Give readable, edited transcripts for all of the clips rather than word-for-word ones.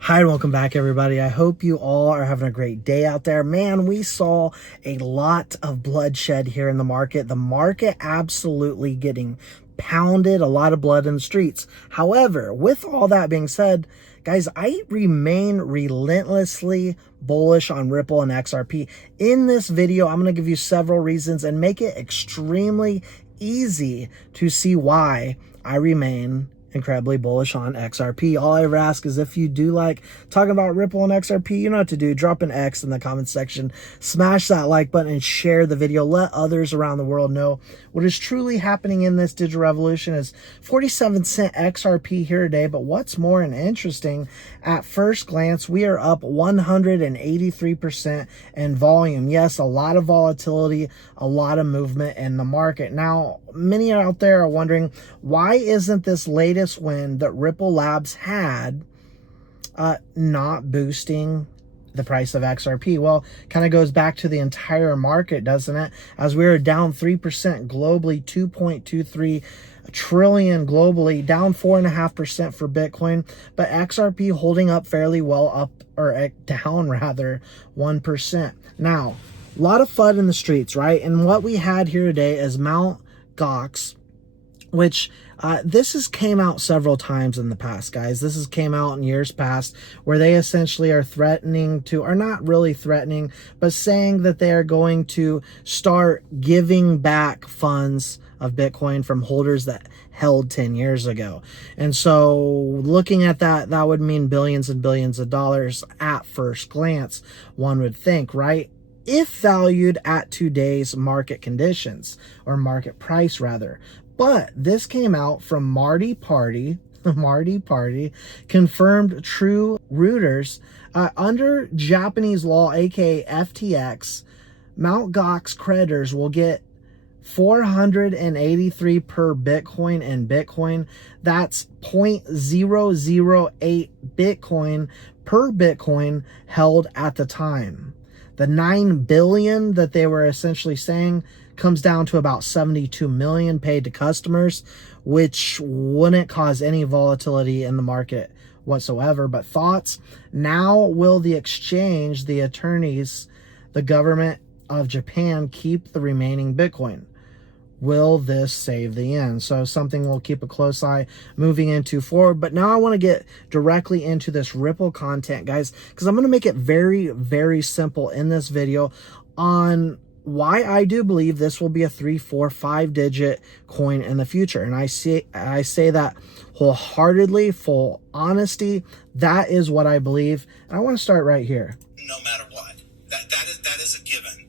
Hi, and welcome back, everybody. I hope you all are having a great day out there. Man, we saw a lot of bloodshed here in the market. The market absolutely getting pounded, a lot of blood in the streets. However, with all that being said, guys, I remain relentlessly bullish on Ripple and XRP. In this video, I'm going to give you several reasons and make it extremely easy to see why I remain incredibly bullish on XRP. All I ever ask is if you do like talking about Ripple and XRP, you know what to do. Drop an X in the comment section, smash that like button, and share the video. Let others around the world know what is truly happening in this digital revolution. Is 47-cent XRP here today, but what's more and interesting, at first glance, we are up 183% in volume. Yes, a lot of volatility, a lot of movement in the market. Now, many out there are wondering, why isn't this latest win that Ripple Labs had not boosting the price of XRP? Well, kind of goes back to the entire market, doesn't it? As we were down 3% globally, 2.23 trillion globally, down 4.5% for Bitcoin, but XRP holding up fairly well, up or down rather 1%. Now, a lot of FUD in the streets, right? And what we had here today is Mt. Gox, which this has came out several times in the past, guys. This has came out in years past where they essentially are threatening to, or not really threatening, but saying that they are going to start giving back funds of Bitcoin from holders that held 10 years ago. And so looking at that, that would mean billions and billions of dollars at first glance, one would think, right? If valued at today's market conditions, or market price rather. But this came out from Marty Party, confirmed true rooters. Under Japanese law, aka FTX, Mt. Gox creditors will get 483 per Bitcoin in Bitcoin. That's 0.008 Bitcoin per Bitcoin held at the time. The 9 billion that they were essentially saying comes down to about 72 million paid to customers, which wouldn't cause any volatility in the market whatsoever. But thoughts? Now will the exchange, the attorneys, the government of Japan keep the remaining Bitcoin? Will this save the yen? So something we'll keep a close eye moving into forward. But now I want to get directly into this Ripple content, guys, because I'm going to make it very, very simple in this video on why I do believe this will be a 3, 4, 5-digit coin in the future. And I say that wholeheartedly, full honesty. That is what I believe. And I want to start right here. No matter what, that is a given.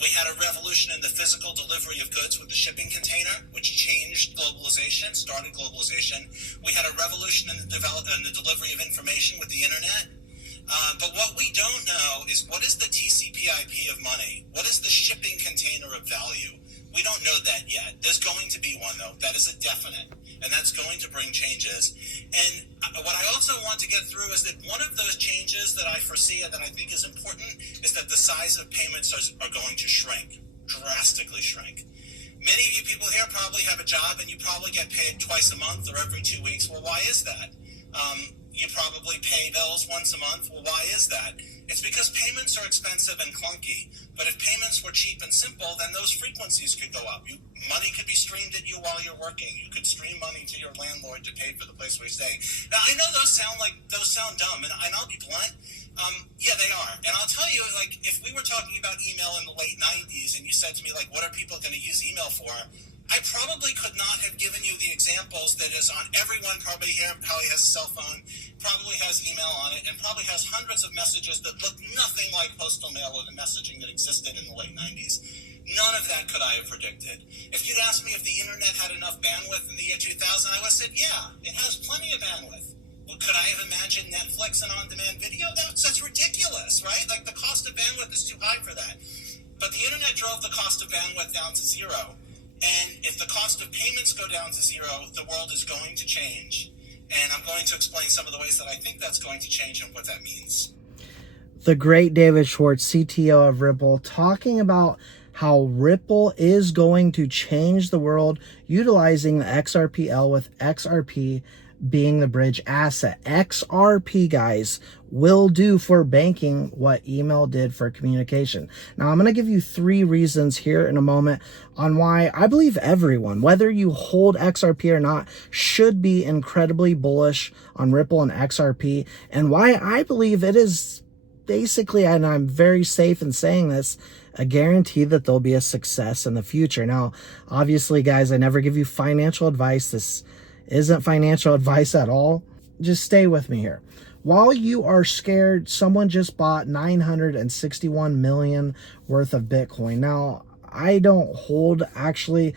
We had a revolution in the physical delivery of goods with the shipping container, which changed globalization, started globalization. We had a revolution in the delivery of information with the internet. But what we don't know is, what is the TCP/IP of money? What is the shipping container of value? We don't know that yet. There's going to be one, though. That is a definite, and that's going to bring changes. And what I also want to get through is that one of those changes that I foresee and that I think is important is that the size of payments are going to shrink, drastically shrink. Many of you people here probably have a job and you probably get paid twice a month or every 2 weeks. Well, why is that? You probably pay bills once a month. Well, why is that? It's because payments are expensive and clunky. But if payments were cheap and simple, then those frequencies could go up. Money could be streamed at you while you're working. You could stream money to your landlord to pay for the place where you stay. Now, I know those sound dumb, and I'll be blunt. Yeah, they are. And I'll tell you, like, if we were talking about email in the late 90s and you said to me, like, what are people going to use email for? I probably could not have given you the examples that is on everyone probably here, probably has a cell phone, probably has email on it, and probably has hundreds of messages that look nothing like postal mail or the messaging that existed in the late 90s. None of that could I have predicted. If you'd asked me if the internet had enough bandwidth in the year 2000, I would have said, yeah, it has plenty of bandwidth. Well, could I have imagined Netflix and on-demand video? That's ridiculous, right? Like, the cost of bandwidth is too high for that. But the internet drove the cost of bandwidth down to zero. And if the cost of payments go down to zero, the world is going to change. And I'm going to explain some of the ways that I think that's going to change and what that means. The great David Schwartz, CTO of Ripple, talking about how Ripple is going to change the world utilizing the XRPL with XRP being the bridge asset. XRP, guys, will do for banking what email did for communication. Now, I'm going to give you 3 reasons here in a moment on why I believe everyone, whether you hold XRP or not, should be incredibly bullish on Ripple and XRP, and why I believe it is basically, and I'm very safe in saying this, a guarantee that there'll be a success in the future. Now, obviously, guys, I never give you financial advice. This isn't financial advice at all. Just stay with me here. While you are scared, someone just bought 961 million worth of Bitcoin. Now, I don't hold actually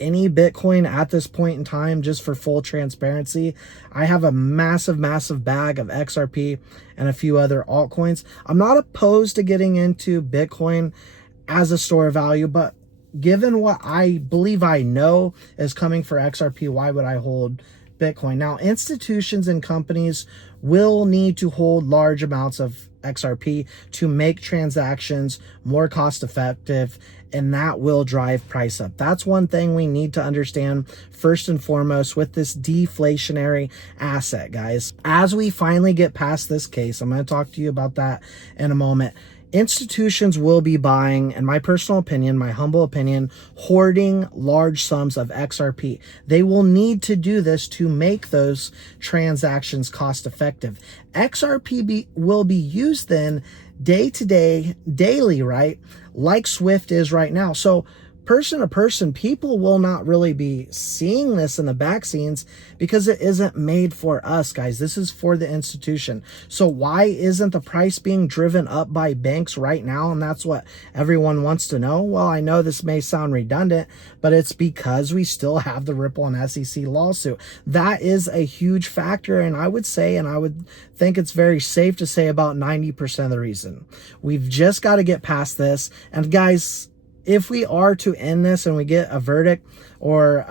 any Bitcoin at this point in time. Just for full transparency, I have a massive bag of XRP and a few other altcoins. I'm not opposed to getting into Bitcoin as a store of value, but given what I believe I know is coming for XRP, why would I hold Bitcoin? Now, institutions and companies will need to hold large amounts of XRP to make transactions more cost effective, and that will drive price up. That's one thing we need to understand first and foremost with this deflationary asset, guys. As we finally get past this case, I'm going to talk to you about that in a moment. Institutions will be buying, in my personal opinion, my humble opinion, hoarding large sums of XRP. They will need to do this to make those transactions cost effective. XRP will be used then day to day, daily, right? Like Swift is right now. So person to person, people will not really be seeing this in the back scenes because it isn't made for us, guys. This is for the institution. So why isn't the price being driven up by banks right now? And that's what everyone wants to know. Well, I know this may sound redundant, but it's because we still have the Ripple and SEC lawsuit. That is a huge factor. And I would say, and I would think it's very safe to say about 90% of the reason. We've just got to get past this. And guys, if we are to end this and we get a verdict or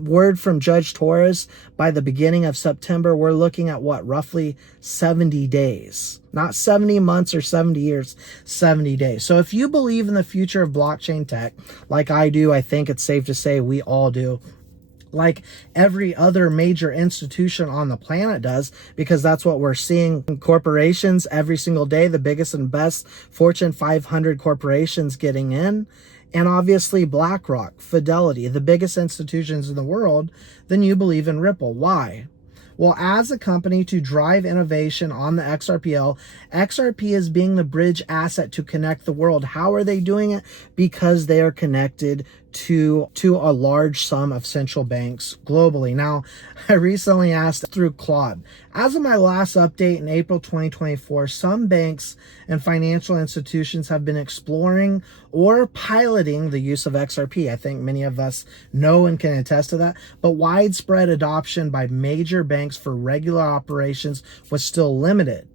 word from Judge Torres by the beginning of September, we're looking at what, roughly 70 days, not 70 months or 70 years, 70 days. So if you believe in the future of blockchain tech, like I do, I think it's safe to say we all do, like every other major institution on the planet does, because that's what we're seeing. Corporations every single day, the biggest and best Fortune 500 corporations getting in, and obviously BlackRock, Fidelity, the biggest institutions in the world, then you believe in Ripple. Why? Well, as a company to drive innovation on the XRPL, XRP is being the bridge asset to connect the world. How are they doing it? Because they are connected to a large sum of central banks globally. Now, I recently asked through Claude, as of my last update in April 2024, some banks and financial institutions have been exploring or piloting the use of XRP. I think many of us know and can attest to that, but widespread adoption by major banks for regular operations was still limited.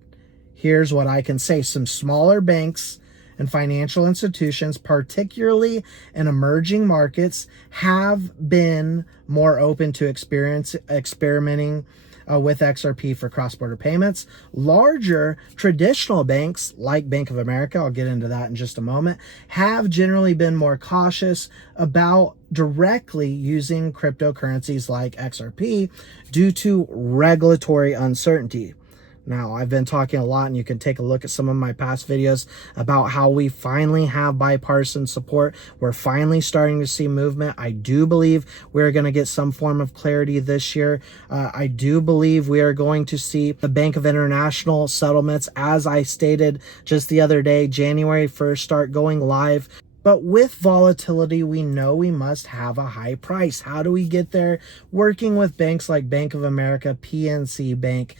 Here's what I can say. Some smaller banks and financial institutions, particularly in emerging markets, have been more open to experimenting with XRP for cross-border payments. Larger traditional banks like Bank of America, I'll get into that in just a moment, have generally been more cautious about directly using cryptocurrencies like XRP due to regulatory uncertainty. Now, I've been talking a lot, and you can take a look at some of my past videos about how we finally have bipartisan support. We're finally starting to see movement. I do believe we're going to get some form of clarity this year. I do believe we are going to see the Bank of International settlements, as I stated just the other day, January 1st, start going live. But with volatility, we know we must have a high price. How do we get there? Working with banks like Bank of America, PNC Bank,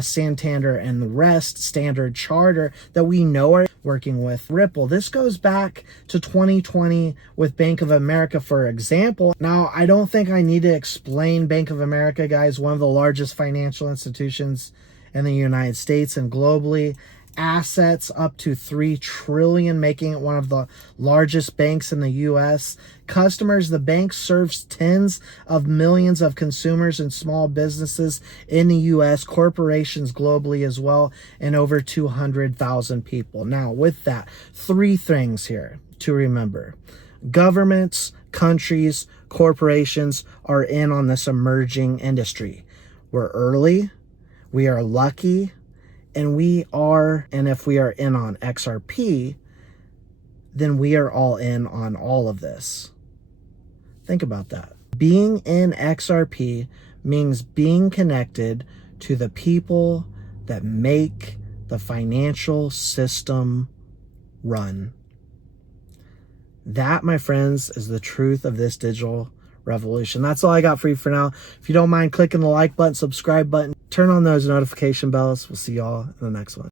Santander, and the rest, Standard Charter, that we know are working with Ripple. This goes back to 2020 with Bank of America, for example. Now, I don't think I need to explain Bank of America, guys, one of the largest financial institutions in the United States and globally. Assets up to $3 trillion, making it one of the largest banks in the U.S. Customers, the bank serves tens of millions of consumers and small businesses in the U.S., corporations globally as well, and over 200,000 people. Now, with that, 3 things here to remember. Governments, countries, corporations are in on this emerging industry. We're early, we are lucky, and if we are in on XRP, then we are all in on all of this. Think about that. Being in XRP means being connected to the people that make the financial system run. That, my friends, is the truth of this digital revolution. That's all I got for you for now. If you don't mind clicking the like button, subscribe button, turn on those notification bells. We'll see y'all in the next one.